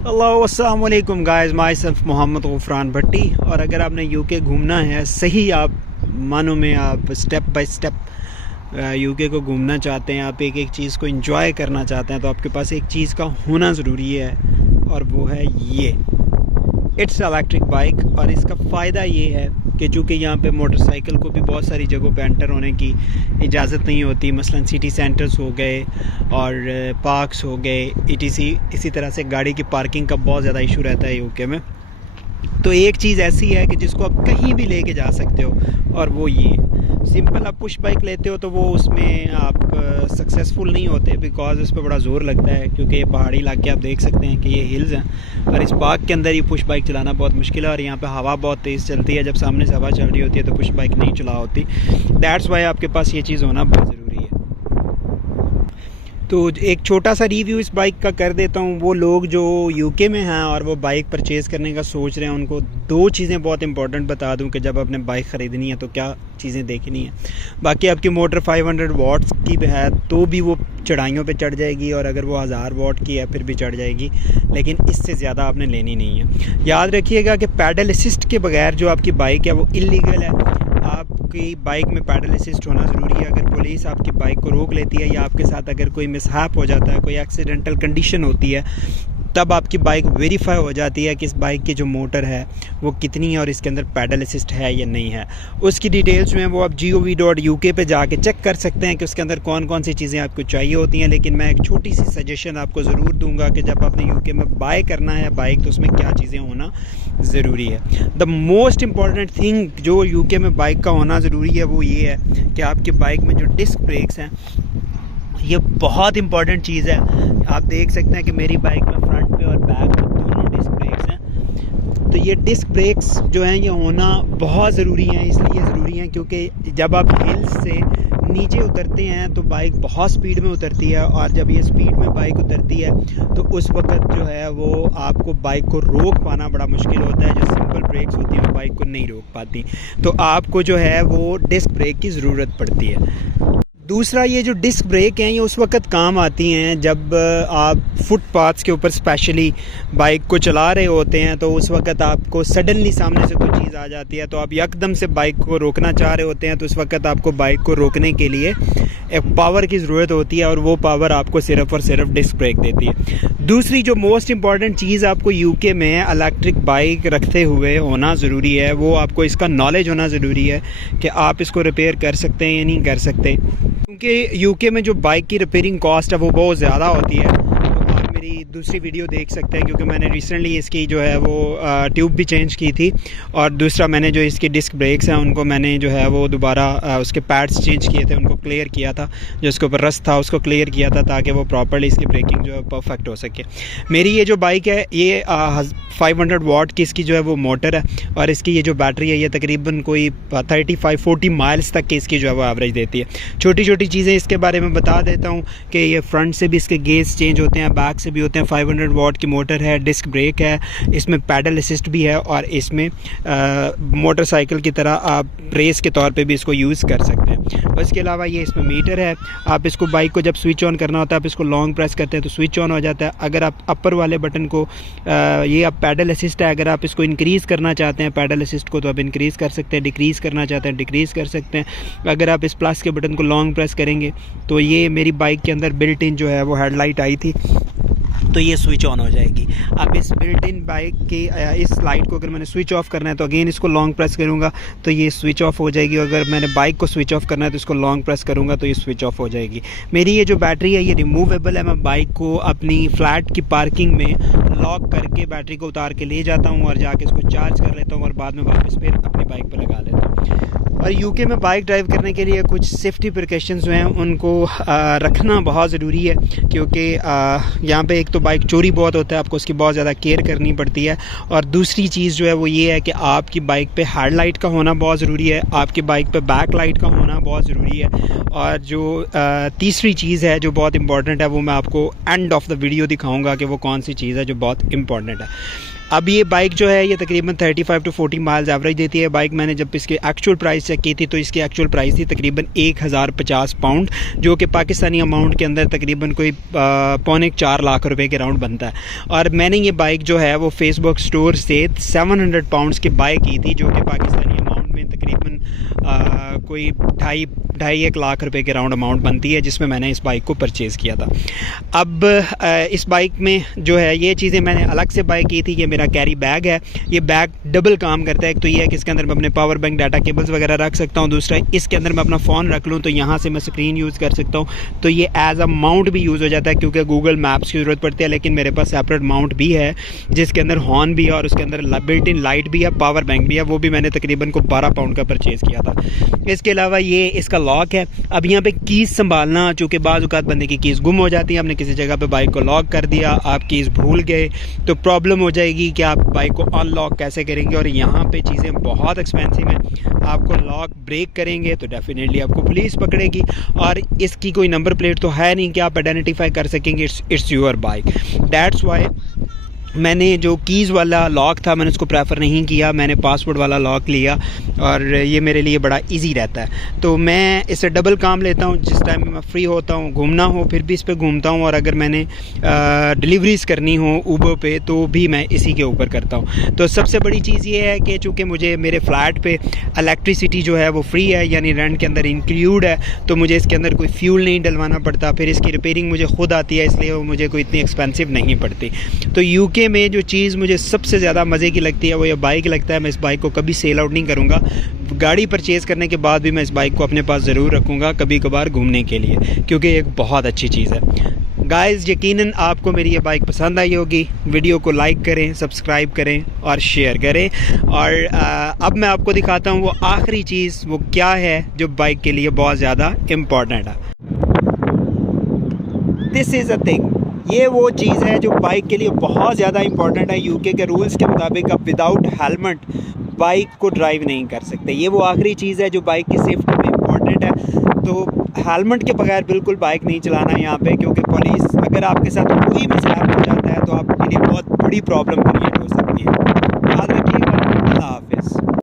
Hello अस्सलाम वालेकुम guys, my self Mohammad ग़फ़रान भट्टी। और अगर आपने यूके घूमना है सही, आप मानो में आप स्टेप बाय स्टेप यूके को घूमना चाहते हैं, आप एक एक चीज़ को एंजॉय करना चाहते हैं, तो आपके पास एक चीज़ का होना ज़रूरी है और वो है ये इट्स इलेक्ट्रिक बाइक। और इसका फ़ायदा ये है कि चूँकि यहाँ पे मोटरसाइकिल को भी बहुत सारी जगहों पे एंटर होने की इजाज़त नहीं होती, मसलन सिटी सेंटर्स हो गए और पार्क्स हो गए, इसी तरह से गाड़ी की पार्किंग का बहुत ज़्यादा इशू रहता है यूके में। तो एक चीज़ ऐसी है कि जिसको आप कहीं भी लेके जा सकते हो, और वो ये सिंपल आप पुश बाइक लेते हो तो वो उसमें आप सक्सेसफुल नहीं होते, बिकॉज़ उस पर बड़ा ज़ोर लगता है, क्योंकि ये पहाड़ी इलाके आप देख सकते हैं कि ये हिल्स हैं और इस पार्क के अंदर ही पुश बाइक चलाना बहुत मुश्किल है। और यहाँ पे हवा बहुत तेज़ चलती है, जब सामने से हवा चल रही होती है तो पुश बाइक नहीं चला होती। दैट्स वाई आपके पास ये चीज़ होना बहुत ज़रूरी है। तो एक छोटा सा रिव्यू इस बाइक का कर देता हूँ। वो लोग जो यूके में हैं और वो बाइक परचेज़ करने का सोच रहे हैं, उनको दो चीज़ें बहुत इंपॉर्टेंट बता दूँ कि जब आपने बाइक ख़रीदनी है तो क्या चीज़ें देखनी है। बाकी आपकी मोटर 500 वाट्स की है तो भी वो चढ़ाइयों पे चढ़ जाएगी, और अगर वो 1000 वाट की है फिर भी चढ़ जाएगी, लेकिन इससे ज़्यादा आपने लेनी नहीं है। याद रखिएगा कि पैडल असिस्ट के बगैर जो आपकी बाइक है वो इलीगल है। आपकी बाइक में पैडल असिस्ट होना ज़रूरी है। अगर पुलिस आपकी बाइक को रोक लेती है या आपके साथ अगर कोई मिसहैप हो जाता है, कोई एक्सीडेंटल कंडीशन होती है, तब आपकी बाइक वेरीफाई हो जाती है कि इस बाइक की जो मोटर है वो कितनी है और इसके अंदर पैडल असिस्ट है या नहीं है। उसकी डिटेल्स जो हैं वो आप gov.uk पे जाके चेक कर सकते हैं कि उसके अंदर कौन कौन सी चीज़ें आपको चाहिए होती हैं। लेकिन मैं एक छोटी सी सजेशन आपको ज़रूर दूंगा कि जब आपने यूके में बाय करना है बाइक, तो उसमें क्या चीज़ें होना ज़रूरी है। द मोस्ट इम्पॉर्टेंट थिंग जो यूके में बाइक का होना ज़रूरी है वो ये है कि आपकी बाइक में जो डिस्क ब्रेक्स हैं, ये बहुत इंपॉर्टेंट चीज़ है। आप देख सकते हैं कि मेरी बाइक में फ्रंट पे और बैक पे दोनों डिस्क ब्रेक्स हैं। तो ये डिस्क ब्रेक्स जो हैं ये होना बहुत ज़रूरी हैं। इसलिए ज़रूरी हैं क्योंकि जब आप हिल्स से नीचे उतरते हैं तो बाइक बहुत स्पीड में उतरती है, और जब ये स्पीड में बाइक उतरती है तो उस वक्त जो है वो आपको बाइक को रोक पाना बड़ा मुश्किल होता है। जो सिंपल ब्रेक्स होती हैं वो बाइक को नहीं रोक पाती, तो आपको जो है वो डिस्क ब्रेक की ज़रूरत पड़ती है। दूसरा, ये जो डिस्क ब्रेक हैं ये उस वक्त काम आती हैं जब आप फुटपाथ्स के ऊपर स्पेशली बाइक को चला रहे होते हैं, तो उस वक्त आपको सडनली सामने से कोई चीज़ आ जाती है, तो आप यकदम से बाइक को रोकना चाह रहे होते हैं, तो उस वक्त आपको बाइक को रोकने के लिए एक पावर की ज़रूरत होती है, और वो पावर आपको सिर्फ़ और सिर्फ डिस्क ब्रेक देती है। दूसरी जो मोस्ट इम्पॉर्टेंट चीज़ आपको यूके में इलेक्ट्रिक बाइक रखते हुए होना ज़रूरी है, वो आपको इसका नॉलेज होना ज़रूरी है कि आप इसको रिपेयर कर सकते हैं या नहीं कर सकते। क्योंकि यूके में जो बाइक की रिपेयरिंग कॉस्ट है वो बहुत ज़्यादा होती है। तो आप मेरी दूसरी वीडियो देख सकते हैं, क्योंकि मैंने रिसेंटली इसकी जो है वो ट्यूब भी चेंज की थी, और दूसरा मैंने जो इसकी डिस्क ब्रेक्स हैं उनको मैंने जो है वो दोबारा उसके पैड्स चेंज किए थे, उनको क्लियर किया था, जो उसके ऊपर रस्ट था उसको क्लियर किया था, ताकि वो प्रॉपर्ली इसकी ब्रेकिंग जो है परफेक्ट हो सके। मेरी ये जो बाइक है ये 500 वाट की इसकी जो है वो मोटर है, और इसकी ये जो बैटरी है ये तकरीबन कोई 35-40 माइल्स तक की इसकी जो है वो एवरेज देती है। छोटी छोटी चीज़ें इसके बारे में बता देता हूँ कि ये फ्रंट से भी इसके गेज चेंज होते हैं, बैक से भी होते हैं। 500 वाट की मोटर है, डिस्क ब्रेक है, इसमें पैडल असिस्ट भी है, और इसमें मोटरसाइकिल की तरह आप रेस के तौर पे भी इसको यूज़ कर सकते हैं। उसके अलावा ये इसमें मीटर है। आप इसको बाइक को जब स्विच ऑन करना होता है आप इसको लॉन्ग प्रेस करते हैं तो स्विच ऑन हो जाता है। अगर आप अपर वाले बटन को ये आप पैडल असिस्ट है, अगर आप इसको इंक्रीज़ करना चाहते हैं पैडल असिस्ट को तो आप इंक्रीज़ कर सकते हैं, डिक्रीज़ करना चाहते हैं डिक्रीज़ कर सकते हैं। अगर आप इस प्लस के बटन को लॉन्ग प्रेस करेंगे तो ये मेरी बाइक के अंदर बिल्ट इन जो है वो हेडलाइट आई थी, तो ये स्विच ऑन हो जाएगी। अब इस बिल्ट इन बाइक की इस लाइट को अगर मैंने स्विच ऑफ करना है तो अगेन इसको लॉन्ग प्रेस करूँगा तो ये स्विच ऑफ हो जाएगी। अगर मैंने बाइक को स्विच ऑफ करना है तो इसको लॉन्ग प्रेस करूँगा तो ये स्विच ऑफ हो जाएगी। मेरी ये जो बैटरी है ये रिमूवेबल है। मैं बाइक को अपनी फ्लैट की पार्किंग में लॉक करके बैटरी को उतार के ले जाता हूँ और जाके इसको चार्ज कर लेता हूँ, और बाद में वापस फिर अपनी बाइक पर लगा लेता हूँ। और यूके में बाइक ड्राइव करने के लिए कुछ सेफ्टी प्रिकॉशंस जो हैं उनको रखना बहुत ज़रूरी है, क्योंकि यहाँ पे एक तो बाइक चोरी बहुत होता है, आपको उसकी बहुत ज़्यादा केयर करनी पड़ती है। और दूसरी चीज़ जो है वो ये है कि आपकी बाइक पे हेडलाइट का होना बहुत ज़रूरी है, आपकी बाइक पे बैक लाइट का होना बहुत ज़रूरी है। और जो तीसरी चीज़ है जो बहुत इंपॉर्टेंट है वो मैं आपको एंड ऑफ द वीडियो दिखाऊंगा कि वो कौन सी चीज़ है जो बहुत इंपॉर्टेंट है। अब ये बाइक जो है ये तकरीबन 35 to 40 माइल्स एवरेज देती है बाइक। मैंने जब इसकी एक्चुअल प्राइस चेक की थी तो इसकी एक्चुअल प्राइस थी तकरीबन 1050 पाउंड, जो कि पाकिस्तानी अमाउंट के अंदर तकरीबन कोई 3.25 लाख रुपए के राउंड बनता है। और मैंने ये बाइक जो है वो फेसबुक स्टोर से 700 पाउंड्स की बाय की थी, जो कि पाकिस्तानी अमाउंट में तकरीबन कोई ढाई 1 लाख रुपए के राउंड अमाउंट बनती है, जिसमें मैंने इस बाइक को परचेज़ किया था। अब इस बाइक में जो है ये चीज़ें मैंने अलग से बाय की थी। ये मेरा कैरी बैग है, ये बैग डबल काम करता है। एक तो ये है कि इसके अंदर मैं अपने पावर बैंक, डाटा केबल्स वगैरह रख सकता हूँ। दूसरा इसके अंदर मैं अपना फ़ोन रख लूँ तो यहाँ से मैं स्क्रीन यूज़ कर सकता हूँ, तो ये एज अ माउंट भी यूज़ हो जाता है, क्योंकि गूगल मैप्स की ज़रूरत पड़ती है। लेकिन मेरे पास सेपरेट माउंट भी है जिसके अंदर हॉर्न भी है और उसके अंदर बिल्ट इन लाइट भी है, पावर बैंक भी है। वो भी मैंने तकरीबन को 12 पाउंड का परचेज़ किया था। इसके अलावा ये इसका लॉक है। अब यहाँ पे कीज़ संभालना, चूँकि बाज़ औक़ात बंदे की कीज़ गुम हो जाती है, आपने किसी जगह पे बाइक को लॉक कर दिया, आप कीज़ भूल गए तो प्रॉब्लम हो जाएगी कि आप बाइक को अनलॉक कैसे करेंगे। और यहाँ पे चीज़ें बहुत एक्सपेंसिव हैं। आपको लॉक ब्रेक करेंगे तो डेफिनेटली आपको पुलिस पकड़ेगी, और इसकी कोई नंबर प्लेट तो है नहीं कि आप आइडेंटिफाई कर सकेंगे it's your bike. That's why मैंने जो कीज़ वाला लॉक था मैंने उसको प्रेफर नहीं किया, मैंने पासवर्ड वाला लॉक लिया, और ये मेरे लिए बड़ा इजी रहता है। तो मैं इससे डबल काम लेता हूँ। जिस टाइम मैं फ्री होता हूँ, घूमना हो फिर भी इस पे घूमता हूँ, और अगर मैंने डिलीवरीज़ करनी हो ऊबर पे तो भी मैं इसी के ऊपर करता हूँ। तो सबसे बड़ी चीज़ ये है कि चूँकि मुझे मेरे फ्लैट पे इलेक्ट्रिसिटी जो है वो फ्री है, यानी रेंट के अंदर इंक्लूड है, तो मुझे इसके अंदर कोई फ्यूल नहीं डलवाना पड़ता। फिर इसकी रिपेयरिंग मुझे खुद आती है, इसलिए वो मुझे कोई इतनी एक्सपेंसिव नहीं पड़ती। तो यूके में जो चीज़ मुझे सबसे ज़्यादा मज़े की लगती है वो ये बाइक लगता है। मैं इस बाइक को कभी सेल आउट नहीं करूँगा। गाड़ी परचेज़ करने के बाद भी मैं इस बाइक को अपने पास ज़रूर रखूँगा कभी कभार घूमने के लिए, क्योंकि एक बहुत अच्छी चीज़ है। गाइस, यकीनन आपको मेरी ये बाइक पसंद आई होगी। वीडियो को लाइक करें, सब्सक्राइब करें और शेयर करें। और अब मैं आपको दिखाता हूँ वो आखिरी चीज़ वो क्या है जो बाइक के लिए बहुत ज़्यादा इम्पॉर्टेंट है। दिस इज़ अ थिंग, ये वो चीज़ है जो बाइक के लिए बहुत ज़्यादा इंपॉर्टेंट है। यूके के रूल्स के मुताबिक आप विदाउट हेलमेट बाइक को ड्राइव नहीं कर सकते। ये वो आखिरी चीज़ है जो बाइक की सेफ्टी में इम्पॉर्टेंट है। तो हेलमेट के बगैर बिल्कुल बाइक नहीं चलाना यहाँ पे, क्योंकि पुलिस अगर आपके साथ कोई मिसहैप हो जाता है तो आपके लिए बहुत बड़ी प्रॉब्लम क्रिएट हो सकती है।